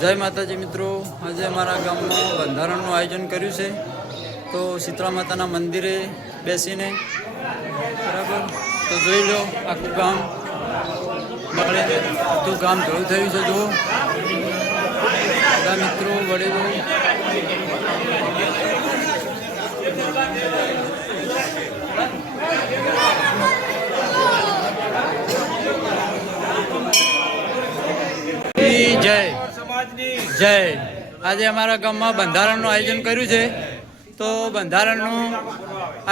જય માતાજી મિત્રો, આજે અમારા ગામમાં બંધારણનું આયોજન કર્યું છે. તો શીતળા માતાના મંદિરે બેસીને બરાબર તો જોઈ લો આખું ગામ મળે, આખું ગામ ભેળું થયું છે. જુઓ બધા મિત્રો વડીલો જય જય. આજે અમારા ગામમાં બંધારણનું આયોજન કર્યું છે. તો બંધારણનું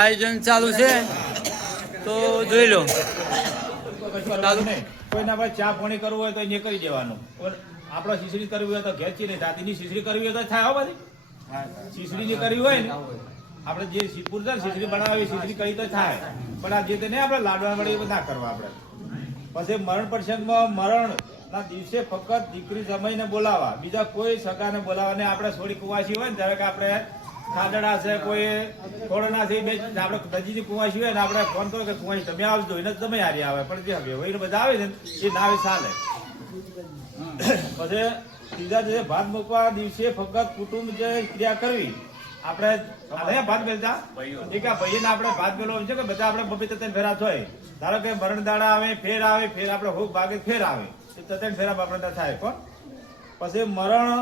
આયોજન ચાલુ છે, તો જોઈ લો. કોઈના પાસે ચા પાણી કરવું હોય તો એ કરી દેવાનું. આપણે શીશડી કરવી હોય તો ઘેરથી નહીં, દાદીની શીશડી કરવી હોય તો થાય. હો બધી શીશડી જે કરવી હોય ને, આપણે જે શીપુર છે ને શીશડી બનાવી શીશડી કરી તો થાય, પણ આ જે તે નહીં આપણે લાડવા વડે ના કરવા. આપણે પછી મરણ પ્રસંગમાં મરણ ના દિવસે ફક્ત દીકરી જમાઈને બોલાવા, બીજા કોઈ સગાને બોલાવા નહીં. આપણે થોડી કુવાસી હોય ને, ધારો કે આપણે ખાડડા છે, કોઈ કોરોના છે, આપણે નજીકની કુવાસી હોય ને, આપણે ફોન કરો કે કુવાસી તમે આવજો, એને તમે હારી આવે. પણ જે હવે બધા આવે છે ને એ ના આવે ચાલે. પછી ત્રીજા દિવસે ભાત મૂકવા દિવસે ફક્ત કુટુંબ જે ક્રિયા કરવી. આપણે ભાત મેળતા એક આ ભાઈને આપણે ભાત મેળવો છે કે બધા આપણે બબે તત્ન ફેરા થાય. ધારો કે મરણ દાડા આવે, ફેર આવે, ફેર આપણે હોક ભાગે ફેર આવે, તત્ન ફેરા આપણે થાય. પણ પછી મરણ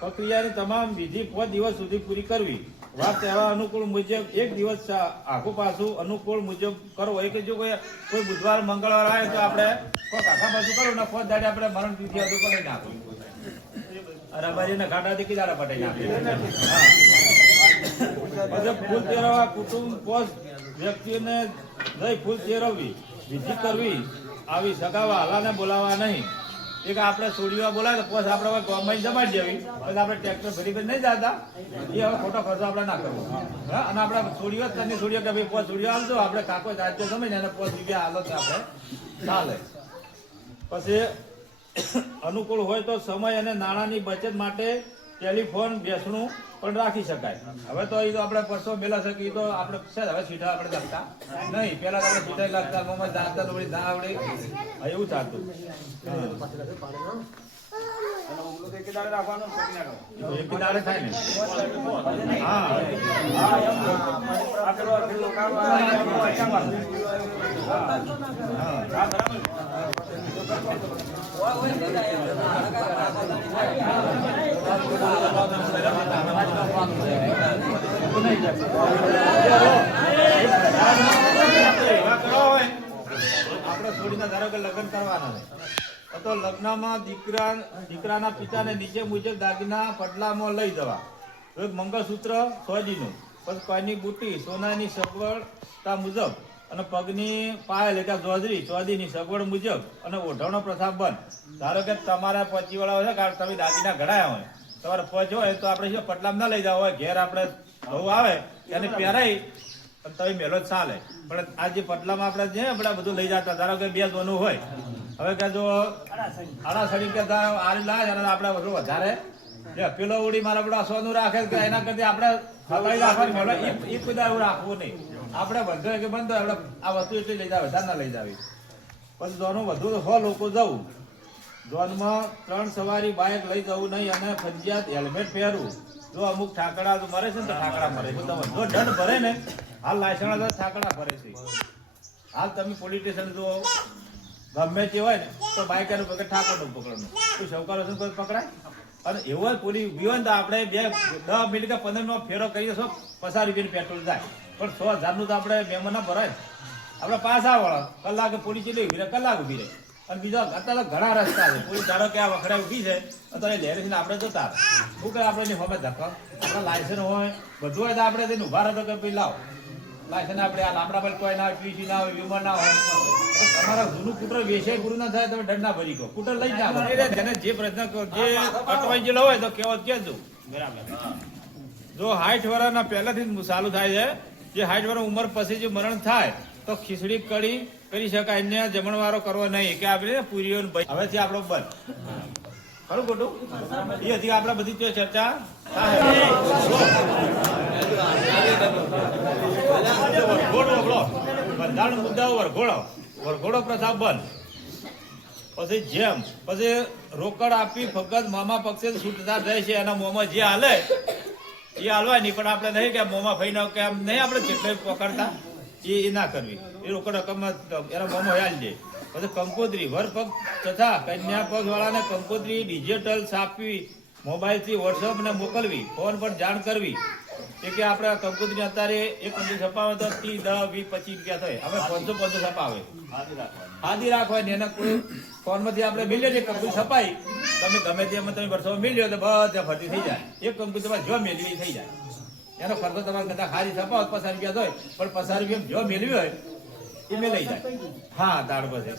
પ્રક્રિયાની તમામ વિધિ 5 દિવસ સુધી પૂરી કરવી. વાત તહેવાર અનુકૂળ મુજબ એક દિવસ આખું પાછું અનુકૂળ મુજબ કરવો. એ કે જો કોઈ બુધવાર મંગળવાર આવે તો આપણે આખા પાછું કરવું ને 5 દાડે આપણે મરણ તિથિ હતું કરી નાખવું. રબારીને ઘાટાથી કિનારા પટાઈ નાખે. ફૂલ તેરવા કુટુંબ 5 વ્યક્તિઓને જઈ ફૂલ તેરવવી, વિધિ કરવી. આવી સગાવા હાલાને બોલાવવા નહીં. એક આપણે સોડીઓ બોલાવે તો પોસ આપણે ગોમાં જમાડી દેવી, પછી આપણે ટ્રેક્ટર ભરી નહીં જતા. એ હવે ખોટો ખર્ચો આપણે ના કરવો. અને આપણે સોડીઓ તને સોડીઓ કે ભાઈ પોસ સોડીઓ આવજો, આપણે કાકો રાજ્ય સમય ને 5 રૂપિયા હાલો તો આપણે ચાલે. પછી અનુકૂળ હોય તો સમય અને નાણાંની બચત માટે ટેલિફોન બેસણું પણ રાખી શકાય. હવે તો એ તો આપણે પરસો મેલા શકીએ તો આપણે હવે સીધા આપણે લખતા નહીં. પેલા તો આપણે સીધા લખતા, મોમાં જાણતા થોડી ના આવડે, એવું થતું. એકદાડે થાય ને. હા આપણે છોડીને ધારો કે લગ્ન કરવાના તો લગ્નમાં દીકરાના પિતાને નીચે મુજબ દાગીના પડલામાં લઈ જવા. એક મંગળસૂત્ર સોજીનું, પછી કોઈની બુટ્ટી સોનાની સગવડતા મુજબ, અને પગની પાયલ એટલે જોજરી ચોદીની સગવડ મુજબ, અને ઓઢવણો પ્રથા બંધ. ધારો કે તમારા પચીવાળા હોય, કારણ તમે દાગીના ઘડાયા હોય, તમારે પચ હોય તો આપણે શું પટલામાં ના લઈ જવા હોય. ઘેર આપણે બહુ આવે એને પહેરાઈ તમે મેલો જ ચાલે. પણ આ જે પટલામાં આપણે જે આપણે બધું લઈ જતા, ધારો કે 2 જોનું હોય, હવે કે જો આડાસડી કે આપણે બધું વધારે પેલો ઉડી મારા બધા સોનું રાખે કે એના કરતા આપણે હવાઈ રાખવાનું એ બધા એવું રાખવું નહીં. આપણે બધો કે બંધ આપણે આ વસ્તુ એટલી લઈ જાવ, વધારે ના લઈ જાવી. પછી જોનું વધુ 100 લોકો જવું. જોનમાં 3 સવારી બાઇક લઈ જવું નહીં, અને ફરજિયાત હેલ્મેટ પહેરવું. જો અમુક ઠાકડા તો મરે છે ને તો ઠાકડા મરે છે. જો દંડ ભરે ને, હાલ લાયસન્સ ઠાકડા ભરે છે. હાલ તમે પોલીસ સ્ટેશન જો ગમે તે હોય ને તો બાઇક એનું પકડ ઠાકોરનું પકડવાનું, કોઈ સૌકારો કોઈ પકડાય. અને એવું જ પોલીસ ઉભી હોય ને તો આપણે 10 મિનિટ કે 15 મિનિટ ફેરો કરીએ તો 50 રૂપિયાનું પેટ્રોલ જાય. પણ 100,000 તો આપણે મેમો ના ભરાય. આપણે પાછા વળો કલાકે પોલીસ એટલી ઉભી રહે, કલાક ઉભી રહે. અને બીજા અત્યારે તો ઘણા રસ્તા છે. પોલીસ ધારો કે આ વખડા ઉભી છે તો એ લહેરીને આપણે જતા શું કે આપણે હવે ધક્કા આપણે લાયસન્સ હોય બધું હોય તો આપણે તેને ઉભા રહેતો કે ભાઈ લાવો લાયસન્સ. આપણે આ લાંબડા પર કોઈ ના હોય, પીસી ના હોય, વિમર ના હોય. તમારા જૂનું કુટર વેચાય પૂરું ના થાય તમે દંડ ના ભરી ગયો. કુટર લઈ જાવ તેને જે પ્રશ્ન જે અટવાઈ ગયેલો હોય તો કેવો કેજો. બરાબર. જો 60 વર્ષના પહેલાથી ચાલુ થાય છે, જે 60 વર્ષ ઉંમર પછી જે મરણ થાય તો ખીચડી કડી કરી શકાય. અન્ય જમણવારો કરવો નહીં કે આપણે પૂરીઓ હવેથી આપણો બંધ. ખરું ખોટું એ હજી આપણે બધી ચર્ચા થાય. બંધારણ મુદ્દાઓ વરઘોડો પ્રથા બંધ. પછી જેમ પછી રોકડ આપી ફક્ત મામા પક્ષે છૂટતા રહે છે એના મોંમાં જે હાલે એ હાલવા નહીં, પણ આપણે નહીં કે મોંમાં ફઈને કે આમ નહીં આપણે જેટલે પકડતા એ ના કરવી. એ રોકડ રકમમાં એના મોંમાં હાલ જાય. પછી કંકોત્રી વર પગ તથા કન્યા પગ વાળાને કંકોત્રી ડિજિટલ છાપવી, મોબાઈલથી વોટ્સઅપ ને મોકલવી, ફોન પર જાણ કરવી. એ કે આપણે કંકોત્રી અત્યારે એક કંકોત્રી છપાવે તો 30, 10, 20, 25 રૂપિયા થાય. હવે 500 છપાવે, આદિ રાખવાની. એના કોઈ ફોનમાંથી આપણે મિલ્યો છે કંકોત્રી છપાઈ, તમે ગમે તેમાં તમે વર્ષોમાં મિલ્યો તો બધા ફરતી થઈ જાય. એક કંકોત્રી તમારે જો મેળવી થઈ જાય. એનો ખર્ચો તમારે કદાચ ખાલી છપાવો 50 રૂપિયા થાય, પણ 50 રૂપિયા જો મેળવી હોય એ મેં લઈ જાય. હા, તાર પછી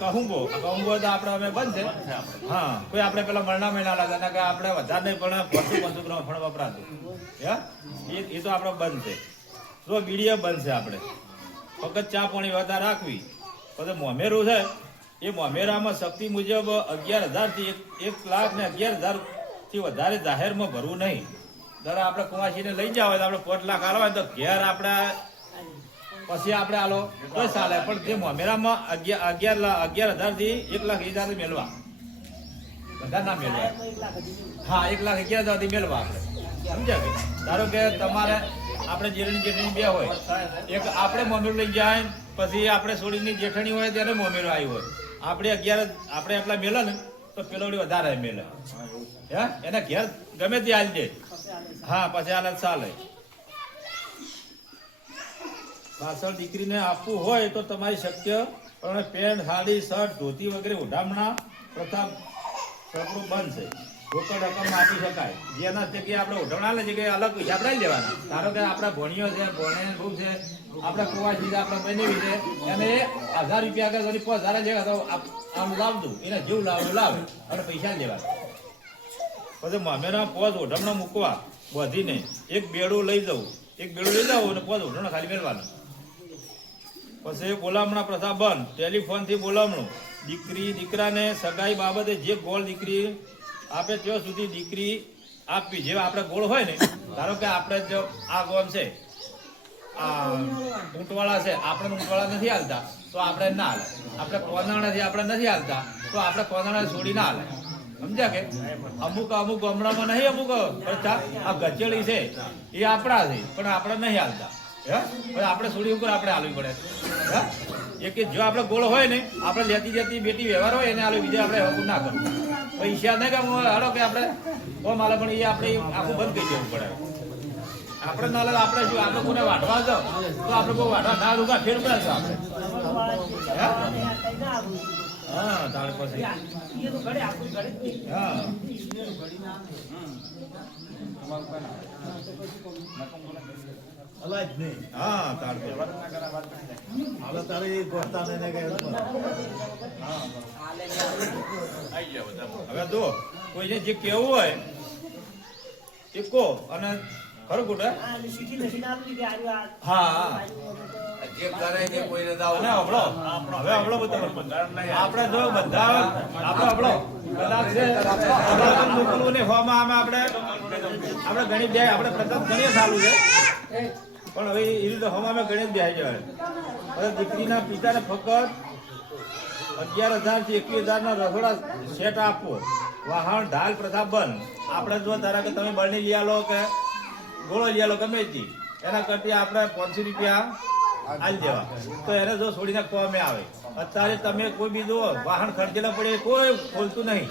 કહુંબો તો આપણે અમે બનશે. હા, કોઈ આપણે પેલા મરણા મહિના લાગતા કે આપણે વધારે નહીં પણ 50 ગ્રામ ફળ વપરાતું એ તો આપણે બનશે. તો બીડીએ બનશે. આપણે ફક્ત ચા પાણી વધારે રાખવી. પછી મોમેરું છે એ મોમેરામાં શક્તિ મુજબ 11,000 થી 1,11,000 થી વધારે જાહેરમાં ભરવું નહીં. દર આપણે કુવાસીને લઈ જાવ તો આપણે 5 લાખ આલવા તો ઘેર આપણે પછી આપણે આલો તો ચાલે, પણ જે મોમેરામાં 11,000 થી 1,20,000 મેળવા બધા ના મેળવા. હા, 1,11,000 થી મેળવા આપણે. સમજ્યા કે ધારો કે તમારે આપણે જેઠણી બે હોય, એક આપણે મોમેરું લઈ જાય, પછી આપણે સોડીની જેઠણી હોય ત્યારે મોમેરું આવ્યું હોય. આપણે 11 આપણે એટલા મેલે ને તો પેલોડી વધારે મેલે. હે એને ઘેર ગમે તે હાલ દે. હા, પછી આને ચાલે. પાછળ દીકરીને આપવું હોય તો તમારી શક્ય પ્રમાણે પેન્ટ, સાડી, શર્ટ, ધોતી વગેરે ઉડામણા પ્રથા સપનું બંધ છે. રોકડ રકમ આપી શકાય. જેના જગ્યાએ આપણે ઉડામણા લે જગ્યાએ અલગ પૈસા આપણે લેવાના. ધારો કે આપણા ભણીઓ છે, ભણે બહુ છે, આપણે કુવાસી છે, આપણે બનેવી છે, એને 1,000 રૂપિયા કે 5,000 જેવા તો આમ લાવતું એને જેવું લાવે અને પૈસા લેવાના. પછી મામેના પોઝ ઉડામણા મૂકવા વધીને એક બેડું લઈ જવું અને પોઝ ઉડામણા ખાલી મેળવાનું. પછી બોલામણા પ્રથા બંધ. ટેલિફોનથી બોલામણું. દીકરાને સગાઈ બાબતે જે ગોળ દીકરી આપે ત્યાં સુધી દીકરી આપવી. જેવા આપણે ગોળ હોય ને, ધારો કે આપણે જો આ ગોમ છે, આ ઊંટવાળા છે, આપણે ઊંટવાળા નથી હાલતા તો આપણે ના હાલે. આપણે કોનાણાથી આપણે નથી હાલતા તો આપણે કોનાણા છોડી ના હાલે. સમજ્યા કે અમુક ગામડામાં નહીં, અમુક આ ગચેડી છે એ આપણા છે પણ આપણે નહીં હાલતા. આપણે છોડી ઉપર આપણે હાલવી પડે. એ કે જો આપણે ગોળ હોય ને, આપણે લેતી બેટી વ્યવહાર હોય એને હાલો, બીજે આપણે હકું ના કરવું. પૈસા નહીં કે હાલો કે આપણે કોમ હાલે, પણ એ આપણે આખું બંધ કરી દેવું પડે. આપણે ના હાલે આપણે શું આપણે કોને વાઢવા જાવ તો આપણે બહુ વાઢવા ના રૂગા ફેર પડે છે આપણે. હા, તાર પછી હા અલાજ નહીં. હા, તાર હવે જો કોઈને જે કેવું હોય એ કહો અને ખરું ખોટું. હા, જે કરે છે કોઈને દાવ ને હબળો. હવે હબળો આપણે જો બધા આપણે હબળો કદાચ છે મોકલવું ને હોમાં આપણે ગણી બે આપણે પ્રથમ ગણીએ સારું છે, પણ હવે એ રીતે હોમાં અમે ગણી જ બે જવાય. હવે દીકરીના પિતાને ફક્ત 11,000 થી 21,000 ના રસોડા સેટ આપવો. વાહન ઢાલ પ્રથા બંધ. આપણે જો ધારા કે તમે બળની લઈ આલો કે ગોળો લઈ આલો ગમે તે, એના કરતી આપણે 500 રૂપિયા આલી દેવા તો એને જો છોડીને કોમે આવે. અત્યારે તમે કોઈ બીજો વાહન ખર્ચેલા પડે કોઈ ખોલતું નહીં,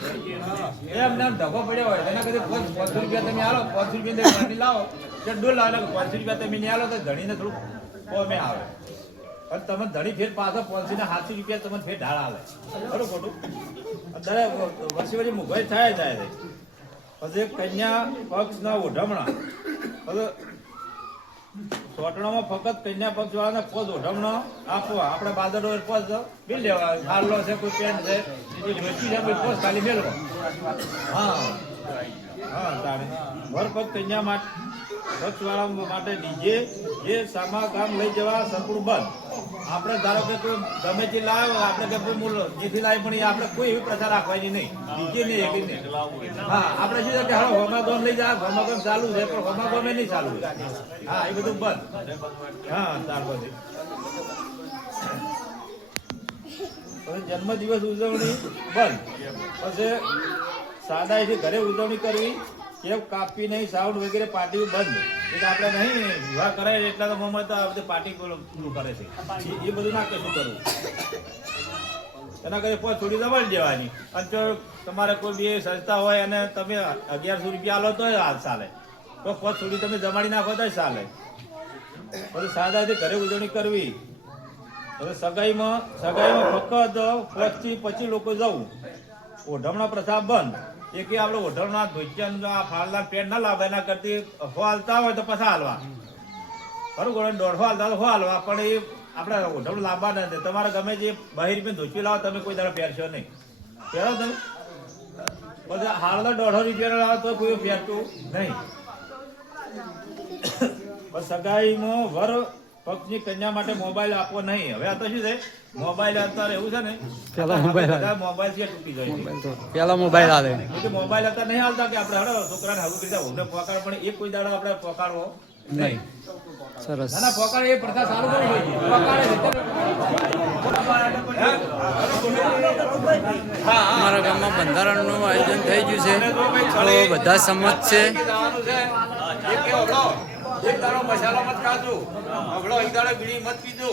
એમને ધક્કો પડ્યો હોય એના કરતા 500 રૂપિયા તમે આલો, 500 રૂપિયા લાવો કે ડોલ લાવો, 500 રૂપિયા તમે નહીં આલો તો ધણીને થોડુંક કોમે આવે. અને તમે ધણી ફેર પાછા 500 ને 700 રૂપિયા તમને ફેર ઢાળ આવે. ખરું ખોટું? અત્યારે વર્ષે વર્ષે મોંઘાઈ થાય જાય છે. પછી કન્યા પક્ષના ઓઢમણા. હવે સોટણામાં ફક્ત કન્યા પક્ષ વાળાને પોઝ ઓઢમણો આપવા. આપણે બાદરો પોઝ મિલ લેવા. ખારલો છે, કોઈ પેન્ટ છે, કોઈ ધોતી છે, કોઈ પોઝ ખાલી મેળવો. હા હા, તારે વર પગ કન્યા પક્ષ વાળા માટે ડીજે જે સામા કામ લઈ જવા સંપૂર્ણ બંધ. આપણે ધારો કે કોઈ ગમે તે લાવે, આપણે કે કોઈ મૂળ જેથી લાવી પણ આપણે કોઈ એવી પ્રથા રાખવાની નહીં. ડીજે નહીં એકલી નહીં. હા, આપણે શું છે કે હવે હોમાગમ લઈ જાય, હોમાગમ ચાલુ છે પણ હોમાગમે નહીં ચાલુ. હા, એ બધું બંધ. હા, ત્યાર પછી પછી જન્મદિવસ ઉજવણી બંધ. પછી સાદાઈથી ઘરે ઉજવણી કરવી, કેક કાપવી નહીં, સાઉન્ડ વગેરે પાર્ટી બંધ. એટલે આપણે નહીં વિવાહ કરાય એટલા તો મમ્મી તો આ બધી પાર્ટી કરે છે, એ બધું ના કશું કરવું. એના કરી પોત થોડી દબાણ દેવાની. અને જો તમારે કોઈ બી સંસ્થા હોય અને તમે 1100 રૂપિયા આલો તો હાલ ચાલે, તો પોત થોડી તમે જમાડી નાખો તો ચાલે. પછી સાદાઈથી ઘરે ઉજવણી કરવી. હવે સગાઈમાં ફક્ત 5 થી 25 લોકો જવું. ઓઢમણા પ્રથા બંધ. એક આપણે ઓઢમણા ધોતિયા ફાળના પેન્ટ ના લાવવા, એના કરતી હો હાલતા હોય તો પછી હાલવા, બરોબર. 1.5 હાલતા તો હો હાલવા, પણ એ આપણે ઓઢમણું લાવવા નથી. તમારે ગમે જે 22 રૂપિયા ધોતી લાવો, તમે કોઈ દાડો પહેરશો નહીં. પહેરો તમે પછી હાલના 1.5 રૂપિયા લાવો તો કોઈ પહેરતું નહીં. સગાઈમાં વર પક્ષની કન્યા માટે મોબાઈલ આપવો નહીં. હવે આ તો શું છે, મોબાઈલ અત્યારે એવું છે ને, મોબાઈલ થી તૂટી જાય છે. પેલા મોબાઈલ આવે, મોબાઈલ અત્યારે નહીં હાલતા કે આપણે હડો છોકરાને હગું કરી દઉં પોકાડ, પણ એક કોઈ દાડો આપણે પોકાડવો નહીં. સરસ. ના પોકાડ એ પ્રથા સારું કરી અમારા ગામમાં બંધારણનું આયોજન થઈ ગયું છે, તો બધા સંમત છે. એક દાડો મસાલો મત ખાજો, હગડો એક દાડો બીડી મત પીજો,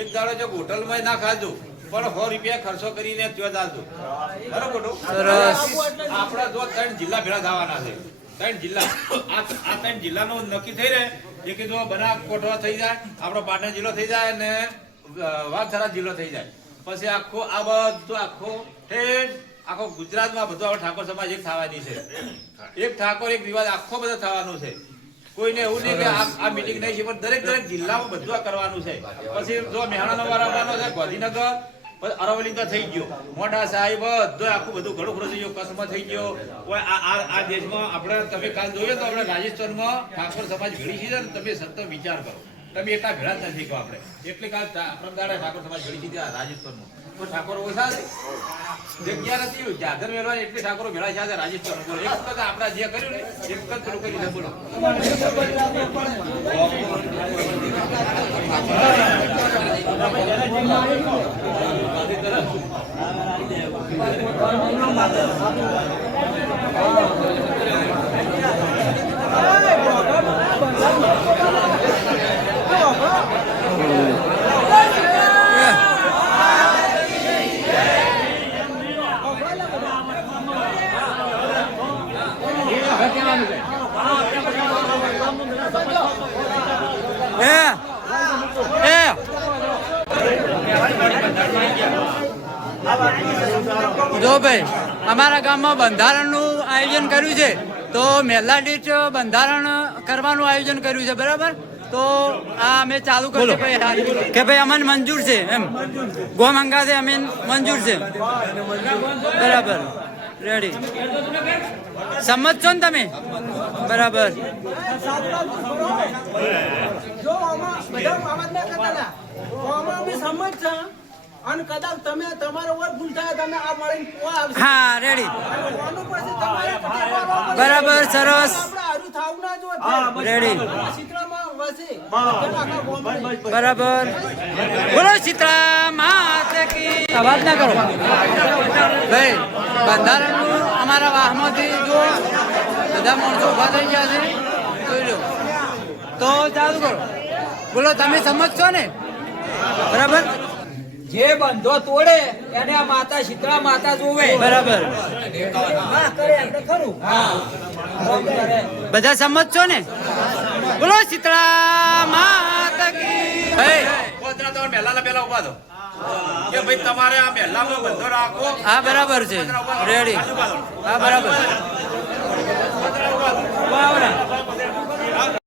એક દાડો જો હોટલમાં ના ખાજો, પણ 100 રૂપિયા ખર્ચો કરીને ત્યાં જાજો, બરોબર. સરસ. આપણા જો 3 જિલ્લા ભેળા થવાના છે, 3 જિલ્લા. આ 3 જિલ્લાનું નક્કી થઈ રહે. એક જો બનાસકાંઠા થઈ જાય, આપણો પાટણ જિલ્લો થઈ જાય અને વાઘસરા જિલ્લો થઈ જાય, પછી આખો આ બધું આખો ગુજરાતમાં બધું આપણે ઠાકોર સમાજ એક થવાની છે. એક ઠાકોર એક રિવાજ આખો બધો થવાનું છે. કોઈને એવું નહીં કે આ મીટિંગ નહીં છે, પણ દરેક જિલ્લામાં બધું આ કરવાનું છે. પછી જો મહેણાનો વાર આવવાનો છે, ગાંધીનગર, પછી અરવલ્લી તો થઈ ગયો, મોઢા સાહેબ બધું આખું બધું ઘણું ખરું થઈ ગયું, કચ્છમાં થઈ ગયો. આ દેશમાં આપણે તમે કાલ જોઈએ તો આપણે રાજસ્થાનમાં ઠાકોર સમાજ ભેળી છે ને, તમે સતત વિચાર કરો, તમે એટલા ભેળા જ નથી કહો. આપણે એટલે કાલ પ્રમદાડે ઠાકોર સમાજ ભેળી છે રાજસ્થાનમાં, તો ઠાકોર ઓછા છે, જગ્યા નથી, જાગર મેળવાની એટલી ઠાકોરો ભેળા છે રાજસ્થાન. બોલો એક વખત આપણે જે કર્યું ને એક વખત શરૂ કરી છે. બોલો જો ભાઈ, અમારા ગામમાં બંધારણનું આયોજન કર્યું છે, તો મહેલા દીઠ બંધારણ કરવાનું આયોજન કર્યું છે, બરાબર. તો આ અમે ચાલુ કરીએ કે ભાઈ અમને મંજૂર છે, એમ ગોમંગા છે, અમે મંજૂર છે, બરાબર. રેડી, સંમત છો ને તમે? બરાબર. અને કદાચ તમે તમારો ઓર ભૂલ થાય તમે આ મળીને હા, રેડી, બરાબર. સરસ, રેડી, બરાબર. બોલો સીતા માત કી. અવાજ ના કરો ભાઈ. બંધારણનું અમારા વાહમાંથી જો બધા માણસો ઉભા થઈ ગયા છે, જોઈ લો. તો ચાલુ કરો. બોલો, તમે સમજશો ને? બરાબર. જે બંધો તોડે એને આ માતા શીતળા માતા જોવે, બરાબર. બધા સમજશો ને? બોલો શીતળા માતા કી. મહેલા પેલા ઉભા દો કે ભાઈ તમારે આ મહેલામાં બંધો રાખો. હા, બરાબર છે. રેડી. હા, બરાબર.